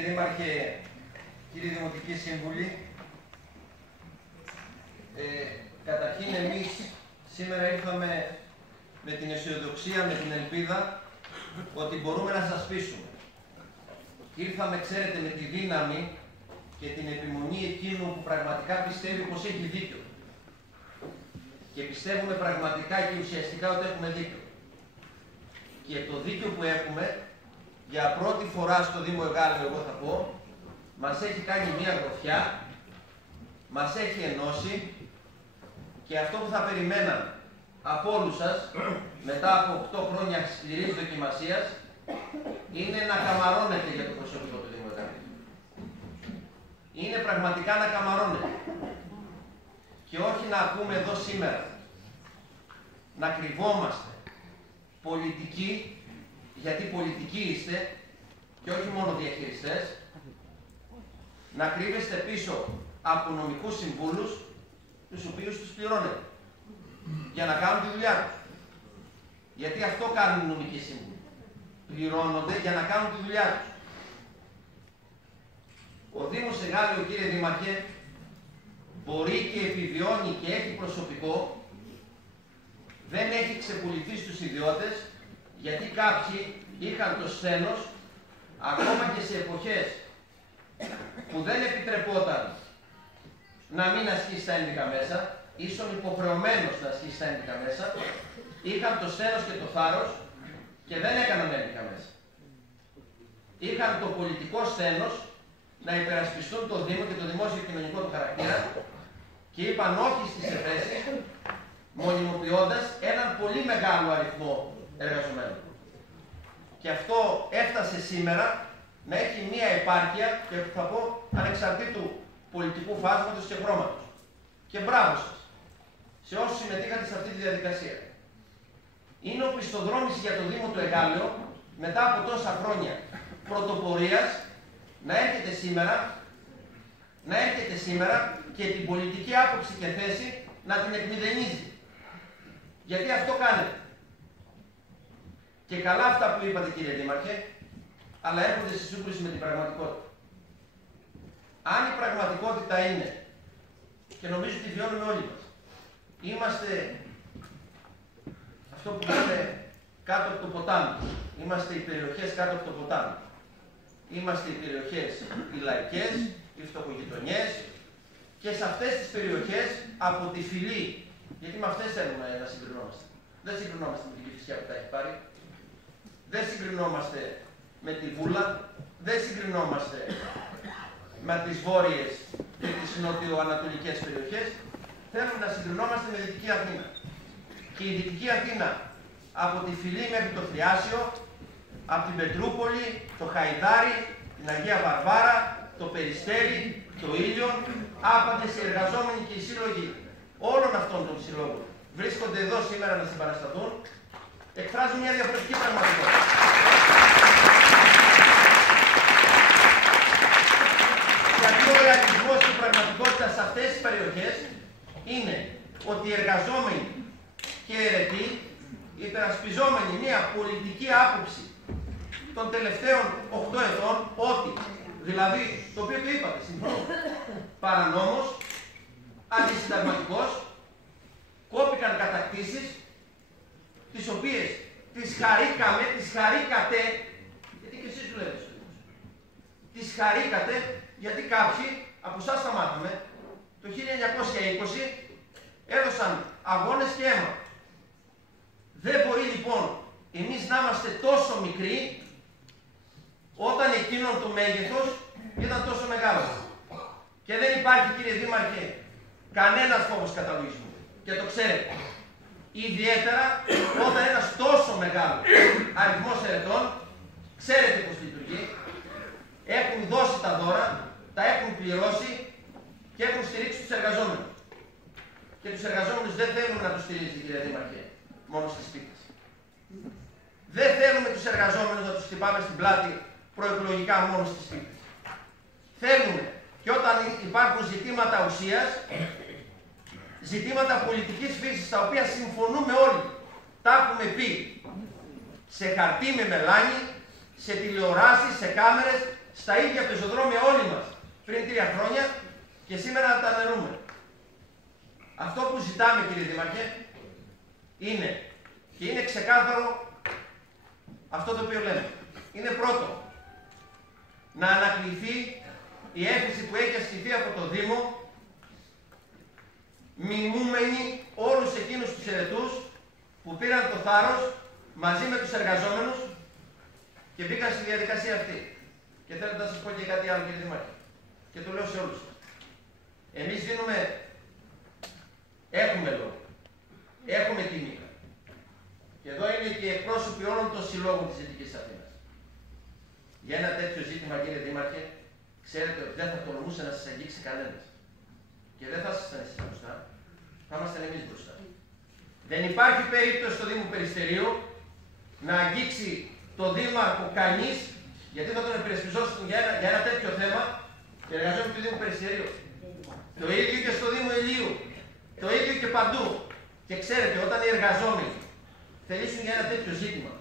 Κύριε Δήμαρχε, κύριοι Δημοτικοί Σύμβουλοι, καταρχήν εμείς σήμερα ήρθαμε με την αισιοδοξία, με την ελπίδα ότι μπορούμε να σας πείσουμε. Ήρθαμε, ξέρετε, με τη δύναμη και την επιμονή εκείνου που πραγματικά πιστεύει πως έχει δίκιο. Και πιστεύουμε πραγματικά και ουσιαστικά ότι έχουμε δίκιο. Και το δίκιο που έχουμε, για πρώτη φορά στο Δήμο Εγάλεο, εγώ θα πω, μας έχει κάνει μία γροθιά, μας έχει ενώσει και αυτό που θα περιμέναμε από όλους σας, μετά από 8 χρόνια σκληρής δοκιμασίας, είναι να καμαρώνετε για το προσωπικό του Δήμου Εγάλεου. Είναι πραγματικά να καμαρώνετε. Και όχι να ακούμε εδώ σήμερα να κρυβόμαστε πολιτικοί, γιατί πολιτικοί είστε και όχι μόνο διαχειριστές, να κρύβεστε πίσω από νομικούς συμβούλους, τους οποίους τους πληρώνετε για να κάνουν τη δουλειά τους. Γιατί αυτό κάνουν οι νομικοί σύμβουλοι. Πληρώνονται για να κάνουν τη δουλειά τους. Ο Δήμος Εγάλεο, κύριε Δήμαρχε, μπορεί και επιβιώνει και έχει προσωπικό, δεν έχει ξεπουληθεί στους ιδιώτες, γιατί κάποιοι είχαν το σθένος, ακόμα και σε εποχές που δεν επιτρεπόταν να μην ασκήσει τα ένδικα μέσα, ήσον υποχρεωμένος να ασκήσει τα ένδικα μέσα, είχαν το σθένος και το θάρρος και δεν έκαναν ένδικα μέσα. Είχαν το πολιτικό σθένος να υπερασπιστούν το Δήμο και το δημόσιο κοινωνικό του χαρακτήρα και είπαν όχι στις εφέσεις, μονιμοποιώντας έναν πολύ μεγάλο αριθμό εργαζομένων. Και αυτό έφτασε σήμερα να έχει μία επάρκεια, και θα πω ανεξαρτήτου πολιτικού φάσματος και χρώματος. Και μπράβο σας σε όσους συμμετείχατε σε αυτή τη διαδικασία. Είναι οπισθοδρόμηση για το Δήμο του Εγάλεο, μετά από τόσα χρόνια πρωτοπορίας, να έρχεται σήμερα και την πολιτική άποψη και θέση να την εκμηδενίζει. Γιατί αυτό κάνετε. Και καλά αυτά που είπατε, κύριε Δήμαρχε, αλλά έρχονται σε σύγκρουση με την πραγματικότητα. Αν η πραγματικότητα είναι, και νομίζω ότι βιώνουμε όλοι μας, είμαστε αυτό που λέμε κάτω από το ποτάμι. Είμαστε οι περιοχές κάτω από το ποτάμι. Είμαστε οι περιοχές οι λαϊκές, οι φτωχογειτονιές, και σε αυτές τις περιοχές από τη φυλή, γιατί με αυτές θέλουμε να συγκρινόμαστε. Δεν συγκρινόμαστε με την Κηφισιά που τα έχει πάρει. Δεν συγκρινόμαστε με τη Βούλα. Δεν συγκρινόμαστε με τις βόρειες και τις νοτιοανατολικές περιοχές. Θέλουμε να συγκρινόμαστε με Δυτική Αθήνα. Και η Δυτική Αθήνα από τη φυλή μέχρι το Θριάσιο, από την Πετρούπολη, το Χαϊδάρι, την Αγία Βαρβάρα, το Περιστέρι, το Ήλιον, άπαντες οι εργαζόμενοι και οι σύλλογοι όλων αυτών των συλλόγων βρίσκονται εδώ σήμερα να συμπαρασταθούν, εκφράζουν μια διαφορετική πραγματικότητα. Γιατί ο ρεαλισμός και η πραγματικότητα σε αυτές τις περιοχές είναι ότι οι εργαζόμενοι και οι αιρετοί, υπερασπιζόμενοι μια πολιτική άποψη των τελευταίων 8 ετών, ότι, δηλαδή, το οποίο το είπατε, συμφωνώ, παρανόμος, αντισυνταγματικός, κόπηκαν κατακτήσεις, τις οποίες τις χαρήκατε, γιατί και εσείς δουλεύετε στο Δήμο, τις χαρήκατε, γιατί κάποιοι, από εσάς τα μάθαμε, το 1920 έδωσαν αγώνες και αίμα. Δεν μπορεί λοιπόν εμείς να είμαστε τόσο μικροί, όταν εκείνον το μέγεθος ήταν τόσο μεγάλο. Και δεν υπάρχει, κύριε Δήμαρχε, κανένας φόβος καταλογισμού. Και το ξέρετε. Ιδιαίτερα όταν ένας τόσο μεγάλος αριθμός αιρετών, ξέρετε πώς λειτουργεί, έχουν δώσει τα δώρα, τα έχουν πληρώσει και έχουν στηρίξει τους εργαζόμενους. Και τους εργαζόμενους δεν θέλουν να τους στηρίζετε, κύριε Δήμαρχε, μόνο στις σπίτες. Δεν θέλουμε τους εργαζόμενους να τους χτυπάμε στην πλάτη προεκλογικά μόνο στις σπίτες. Θέλουμε και όταν υπάρχουν ζητήματα ουσίας, ζητήματα πολιτικής φύσης, τα οποία συμφωνούμε όλοι, τα έχουμε πει σε χαρτί με μελάνι, σε τηλεοράσεις, σε κάμερες, στα ίδια πεζοδρόμια όλοι μας πριν 3 χρόνια και σήμερα να τα αναιρούμε. Αυτό που ζητάμε, κύριε Δήμαρχε, είναι, και είναι ξεκάθαρο αυτό το οποίο λέμε. Είναι πρώτο, να ανακληθεί η έφεση που έχει ασκηθεί από το Δήμο, μιμούμενοι όλους εκείνους τους ερετούς που πήραν το θάρρος μαζί με τους εργαζόμενους και μπήκαν στη διαδικασία αυτή. Και θέλω να σας πω και κάτι άλλο, κύριε Δήμαρχε, και το λέω σε όλους. Εμείς έχουμε λόγο, έχουμε τίμηκα. Και εδώ είναι και οι εκπρόσωποι όλων των συλλόγων της Δυτικής Αθήνας. Για ένα τέτοιο ζήτημα, κύριε Δήμαρχε, ξέρετε ότι δεν θα τολμούσε να σας αγγίξει κανένας. Και δεν θα ήσασταν εσείς μπροστά, θα ήμασταν εμείς μπροστά. Δεν υπάρχει περίπτωση στο Δήμο Περιστερίου να αγγίξει το Δήμαρχο κανείς, γιατί θα τον υπερασπιζόσουν για ένα τέτοιο θέμα οι εργαζόμενοι του Δήμου Περιστερίου. Το ίδιο και στο Δήμο Ηλίου. Το ίδιο και παντού. Και ξέρετε, όταν οι εργαζόμενοι θελήσουν για ένα τέτοιο ζήτημα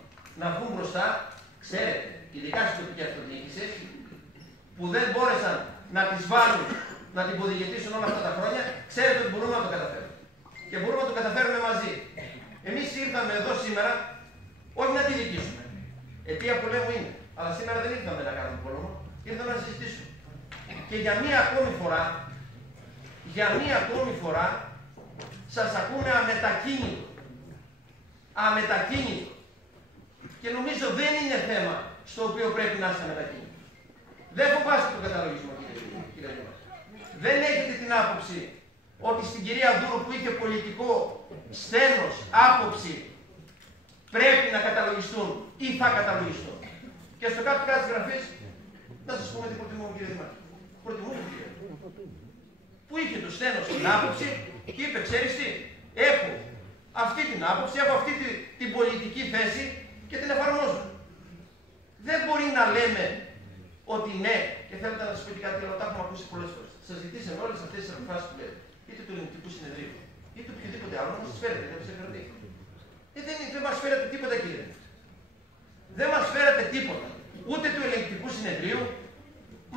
να βγουν μπροστά, ξέρετε, ειδικά στην τοπική αυτοδιοίκηση, που δεν μπόρεσαν να τις βάλουν, να την ποδηγητήσουν όλα αυτά τα χρόνια, ξέρετε ότι μπορούμε να το καταφέρουμε. Και μπορούμε να το καταφέρουμε μαζί. Εμείς ήρθαμε εδώ σήμερα, όχι να τη δικήσουμε. Αιτία πολέμου είναι. Αλλά σήμερα δεν ήρθαμε να κάνουμε πόλεμο, ήρθαμε να συζητήσουμε. Και για μία ακόμη φορά, σας ακούμε αμετακίνητο. Αμετακίνητο. Και νομίζω δεν είναι θέμα στο οποίο πρέπει να είστε αμετακίνητο. Δεν φοβάστε τον καταλογισμό, κύριε Δήμαρχε. Δεν έχετε την άποψη ότι στην κυρία Δούρου που είχε πολιτικό στένος, άποψη, πρέπει να καταλογιστούν ή θα καταλογιστούν. Και στο κάτω-κάτω της γραφής, να σας πούμε τι προτιμούμε, κύριε Δήμαρχε. Προτιμούμε, κύριε. Που είχε το στένος την άποψη και είπε, ξέρεις τι, έχω αυτή την άποψη, έχω αυτή την πολιτική θέση και την εφαρμόζω. Δεν μπορεί να λέμε ότι ναι, και θέλετε να σας πω και κάτι άλλο, τα έχουμε ακούσει πολλές φορές. Σας ζητήσαμε όλες αυτές τις αποφάσεις που λέτε, είτε του Ελληνικού Συνεδρίου, είτε οποιοδήποτε άλλο, να μας τις φέρετε, δεν μας εφερθεί. Δεν μας φέρετε τίποτα, κύριε. Δεν μας φέρετε τίποτα. Ούτε του Ελεγκτικού Συνεδρίου,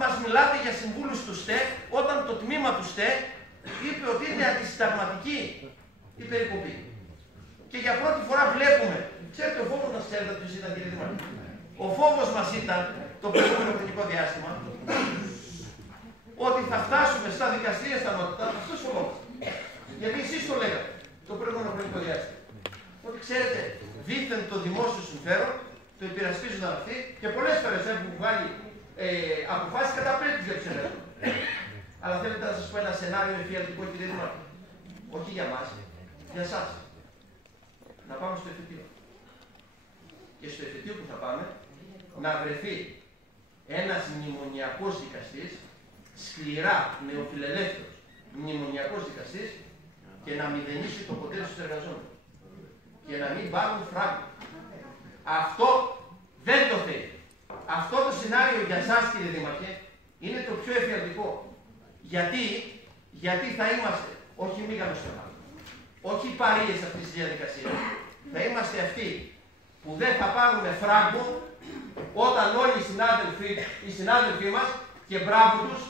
μας μιλάτε για συμβούλους του ΣΤΕ, όταν το τμήμα του ΣΤΕ είπε ότι είναι αντισυνταγματική η περικοπή. Και για πρώτη φορά βλέπουμε, ξέρετε ο φόβος μας, ξέρετε ποιος ήταν, κύριε Δήμαρχε. Ο φόβος μας ήταν το προηγούμενο χρονικό διάστημα ότι θα φτάσουμε στα δικαστήρια στα νότια, αυτός φοβόμαστε. Γιατί εσείς το λέγατε το προηγούμενο χρονικό διάστημα. Ότι ξέρετε, δήθεν το δημόσιο συμφέρον, το υπερασπίζονταν αυτοί και πολλές φορές έχουν βγάλει αποφάσεις κατά περίπτωση για τους εργαζόμενους. Αλλά θέλετε να σας πω ένα σενάριο εφιαλτικό, κύριε Δήμαρχε. Όχι για μας, για εσάς. Να πάμε στο εφετείο. Και στο εφετείο που θα πάμε, να βρεθεί ένας μνημονιακός δικαστής, σκληρά νεοφιλελεύθερος μνημονιακός δικαστής, και να μηδενίσει το ποτέ στους εργαζόμενους. Και να μην πάρουν φράγκο. Αυτό δεν το θέλει. Αυτό το σενάριο για εσάς, κύριε Δήμαρχε, είναι το πιο εφιαλτικό. Γιατί θα είμαστε, όχι μήγαμε στον άλλο, όχι οι παρείες αυτής της διαδικασίας, θα είμαστε αυτοί που δεν θα πάρουμε φράγκο όταν όλοι οι συνάδελφοί μας, και μπράβο τους,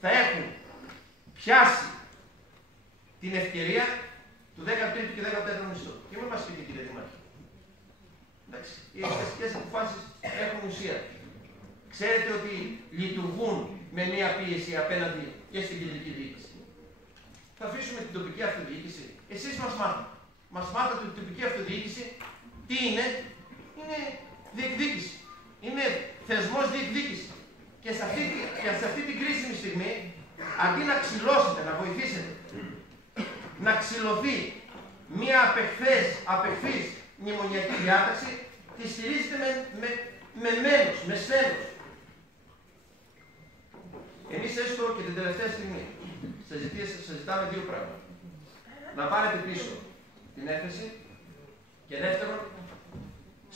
θα έχουν πιάσει την ευκαιρία του 13ου και 14ου μισθού. Και μην μας πείτε, κύριε Δήμαρχε. Εντάξει, οι εξεταστικές αποφάσεις έχουν ουσία. Ξέρετε ότι λειτουργούν με μία πίεση απέναντι και στην κεντρική διοίκηση. Θα αφήσουμε την τοπική αυτοδιοίκηση. Εσείς μας μάθατε. Μας μάθατε ότι η τοπική αυτοδιοίκηση τι είναι? Είναι διεκδίκηση. Είναι θεσμός διεκδίκηση. Και σε αυτή την κρίσιμη στιγμή, αντί να ξυλώσετε, να βοηθήσετε, να ξυλωθεί μία απεχθής μνημονιακή διάταξη, τη στηρίζετε με μένος, με σθένος. Εμείς έστω και την τελευταία στιγμή σας ζητάμε δύο πράγματα. Να πάρετε πίσω την έκθεση και δεύτερον,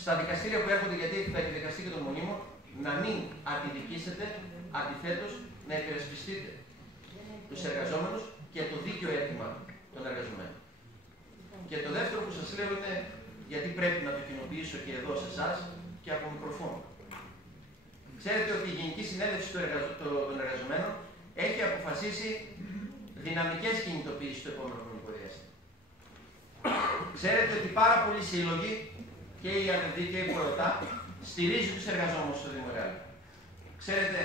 στα δικαστήρια που έρχονται, γιατί θα εκδικαστεί και το μονίμο, να μην αντιδικήσετε, αντιθέτως να υπερασπιστείτε τους εργαζόμενους και το δίκαιο αίτημα των εργαζομένων. Και το δεύτερο που σας λέω είναι, γιατί πρέπει να το κοινοποιήσω και εδώ σε εσάς και από μικροφόνο. Ξέρετε ότι η Γενική Συνέλευση των Εργαζομένων έχει αποφασίσει δυναμικές κινητοποιήσεις στο επόμενο χρονικό διάστημα. Ξέρετε ότι πάρα πολλοί σύλλογοι, και η ΑΔΔ και η ΠΟΕΟΤΑ, στηρίζουν τους εργαζόμενους στο Δήμο Εγάλεο. Ξέρετε,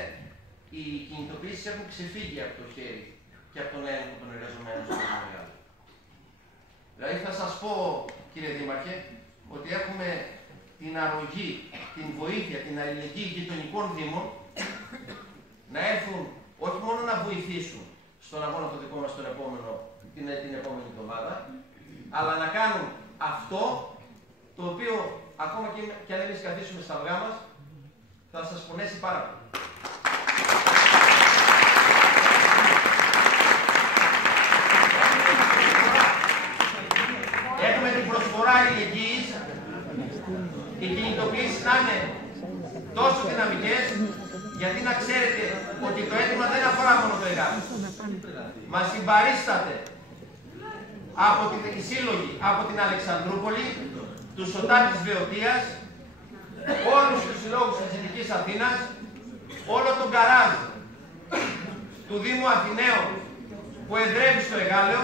οι κινητοποιήσεις έχουν ξεφύγει από το χέρι και από τον έλεγχο των εργαζομένων στο Δήμο Εγάλεο. Δηλαδή θα σας πω, κύριε Δήμαρχε, ότι έχουμε την αρρωγή, την βοήθεια, την αλληλεγγύη γειτονικών δήμων να έρθουν όχι μόνο να βοηθήσουν στον αγώνα το δικό μας την επόμενη εβδομάδα, αλλά να κάνουν αυτό το οποίο ακόμα και αν εμείς καθίσουμε στα αυγά μας, θα σας πονέσει πάρα πολύ. Έχουμε την προσφορά αλληλεγγύης, οι κινητοποιήσεις να είναι τόσο δυναμικές, γιατί να ξέρετε ότι το αίτημα δεν αφορά μόνο το Εγάλεο. Μας συμπαρίσταται από την σύλλογη, από την Αλεξανδρούπολη, του ΣΟΤΑ της Βεωτίας, όλους τους συλλόγους της Δυτικής Αθήνας, όλο τον καράζ του Δήμου Αθηναίων που εδρεύει στο Εγάλεο,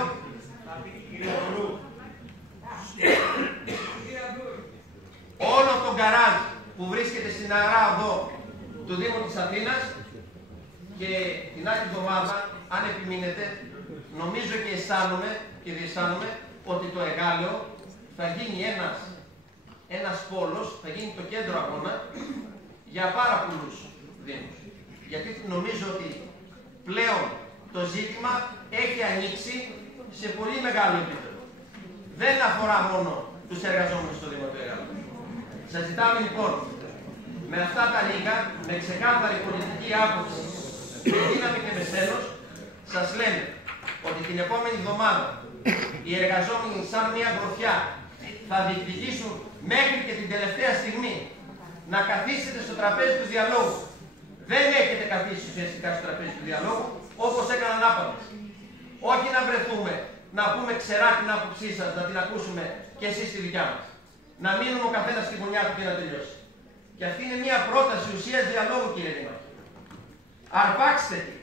όλο τον καράζ που βρίσκεται στην Αρά Οδό του Δήμου της Αθήνας, και την άλλη εβδομάδα, αν επιμείνετε, νομίζω και αισθάνομαι και διαισθάνομαι ότι το Εγάλεο θα γίνει ένας πόλος, θα γίνει το κέντρο αγώνα για πάρα πολλούς δήμους. Γιατί νομίζω ότι πλέον το ζήτημα έχει ανοίξει σε πολύ μεγάλο επίπεδο. Δεν αφορά μόνο τους εργαζόμενους στο Δήμο του Εγάλεου. Σας ζητάμε λοιπόν, με αυτά τα λίγα, με ξεκάθαρη πολιτική άποψη, με δύναμη και με σθένος, σας λέμε ότι την επόμενη εβδομάδα οι εργαζόμενοι σαν μια γροθιά θα διεκδικήσουν μέχρι και την τελευταία στιγμή να καθίσετε στο τραπέζι του διαλόγου. Δεν έχετε καθίσει ουσιαστικά στο τραπέζι του διαλόγου, όπως έκαναν άπαντες. Όχι να βρεθούμε, να πούμε ξερά την άποψή σας, να την ακούσουμε και εσείς τη δικιά μας. Να μείνουμε ο καθένας στη γωνιά του και να τελειώσει. Και αυτή είναι μια πρόταση ουσίας διαλόγου, κύριε Δήμαρχε. Αρπάξτε τη.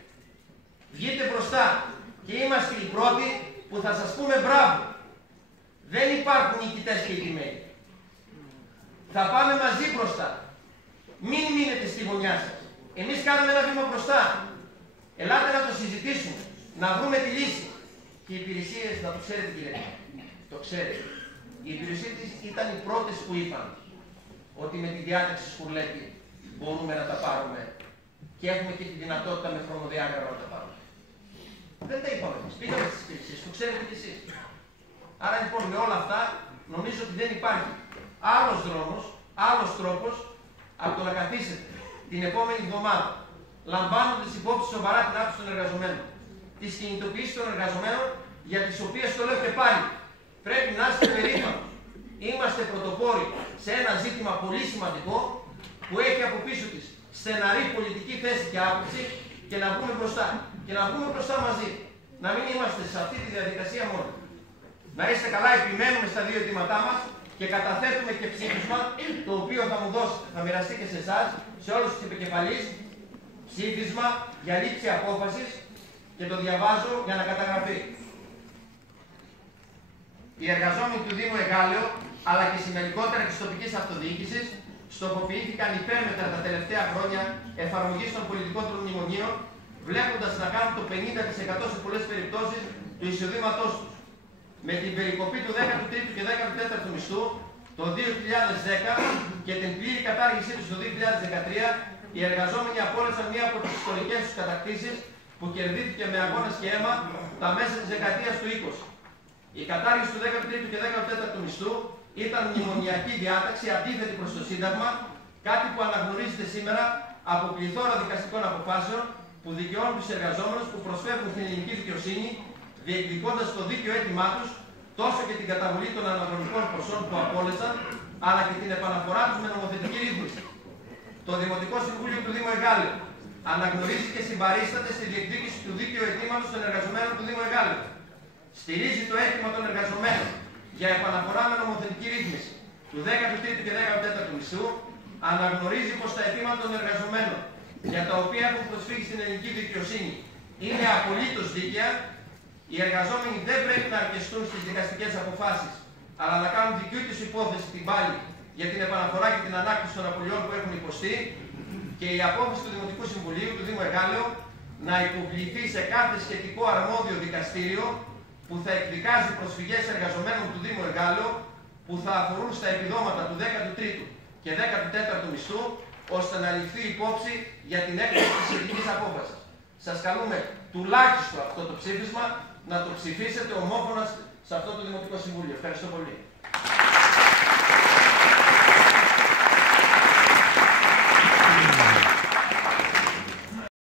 Βγείτε μπροστά. Και είμαστε οι πρώτοι που θα σας πούμε μπράβο. Δεν υπάρχουν νικητές και ηττημένοι. Θα πάμε μαζί μπροστά. Μην μείνετε στη γωνιά σας. Εμείς κάνουμε ένα βήμα μπροστά. Ελάτε να το συζητήσουμε. Να βρούμε τη λύση. Και οι υπηρεσίες, να το ξέρετε κύριε, το ξέρετε. Οι υπηρεσίες ήταν οι πρώτες που είπαν ότι με τη διάταξη Σκουρλέτη μπορούμε να τα πάρουμε και έχουμε και τη δυνατότητα με χρονοδιάγραμμα να τα πάρουμε. Δεν τα είπαμε εμείς. Πήγαμε στις υπηρεσίες, το ξέρετε κι εσείς. Άρα λοιπόν με όλα αυτά νομίζω ότι δεν υπάρχει άλλος δρόμος, άλλος τρόπος από το να καθίσετε την επόμενη εβδομάδα, λαμβάνοντας υπόψη σοβαρά την άποψη των εργαζομένων, τις κινητοποιήσεις των εργαζομένων, για τις οποίες το λέω και πάλι, πρέπει να είστε περήφανοι. Είμαστε πρωτοπόροι σε ένα ζήτημα πολύ σημαντικό που έχει από πίσω της στεναρή πολιτική θέση και άποψη, και να βγούμε μπροστά. Και να βγούμε μπροστά μαζί. Να μην είμαστε σε αυτή τη διαδικασία μόνο. Να είστε καλά, επιμένουμε στα δύο αιτήματά μας και καταθέτουμε και ψήφισμα, το οποίο θα μου δώσετε, θα μοιραστεί και σε εσάς, σε όλους τους επικεφαλείς, ψήφισμα για λήψη απόφασης, και το διαβάζω για να καταγραφεί. Οι εργαζόμενοι του Δήμου Εγάλεο, αλλά και συνολικότερα της τοπικής αυτοδιοίκησης, στοχοποιήθηκαν υπέρμετρα τα τελευταία χρόνια εφαρμογής των πολιτικών των μνημονίων, βλέποντας να κάνουν το 50% σε πολλές περιπτώσεις του εισοδήματός τους. Με την περικοπή του 13ου και 14ου μισθού το 2010 και την πλήρη κατάργησή του το 2013, οι εργαζόμενοι απόλυσαν μία από τις ιστορικές τους κατακτήσεις που κερδίθηκε με αγώνες και αίμα τα μέσα της δεκαετίας του 20. Η κατάργηση του 13ου και 14ου μισθού ήταν μνημονιακή διάταξη αντίθετη προς το Σύνταγμα, κάτι που αναγνωρίζεται σήμερα από πληθώρα δικαστικών αποφάσεων που δικαιώνουν τους εργαζόμενους που προσφεύγουν στην ελληνική δικαιοσύνη, διεκδικώντας το δίκαιο αίτημά τους τόσο και την καταβολή των αναδρομικών ποσών που απόλυσαν, αλλά και την επαναφορά τους με νομοθετική ρύθμιση. Το Δημοτικό Συμβούλιο του Δήμου Εγάλεου αναγνωρίζει και συμπαρίσταται στη διεκδίκηση του δίκαιου αιτήματος των εργαζομένων του Δήμου Εγάλεου. Στηρίζει το αίτημα των εργαζομένων για επαναφορά με νομοθετική ρύθμιση του 13ου και 14ου μισθού, αναγνωρίζει πως τα αιτήματα των εργαζομένων για τα οποία έχουν προσφύγει στην ελληνική δικαιοσύνη είναι απολύτως δίκαια, οι εργαζόμενοι δεν πρέπει να αρκεστούν στις δικαστικές αποφάσεις, αλλά να κάνουν δική τους υπόθεση την πάλη για την επαναφορά και την ανάκτηση των απολειών που έχουν υποστεί, και η απόφαση του Δημοτικού Συμβουλίου του Δήμου Εργάλεω να υποβληθεί σε κάθε σχετικό αρμόδιο δικαστήριο που θα εκδικάζει προσφυγές εργαζομένων του Δήμου Εργάλεω που θα αφορούν στα επιδόματα του 13ου και 14ου μισθού, ώστε να ληφθεί υπόψη για την έκδοση της σχετικής απόφασης. Σας καλούμε τουλάχιστον αυτό το ψήφισμα να το ψηφίσετε ομόφωνα σε αυτό το Δημοτικό Συμβούλιο. Ευχαριστώ πολύ.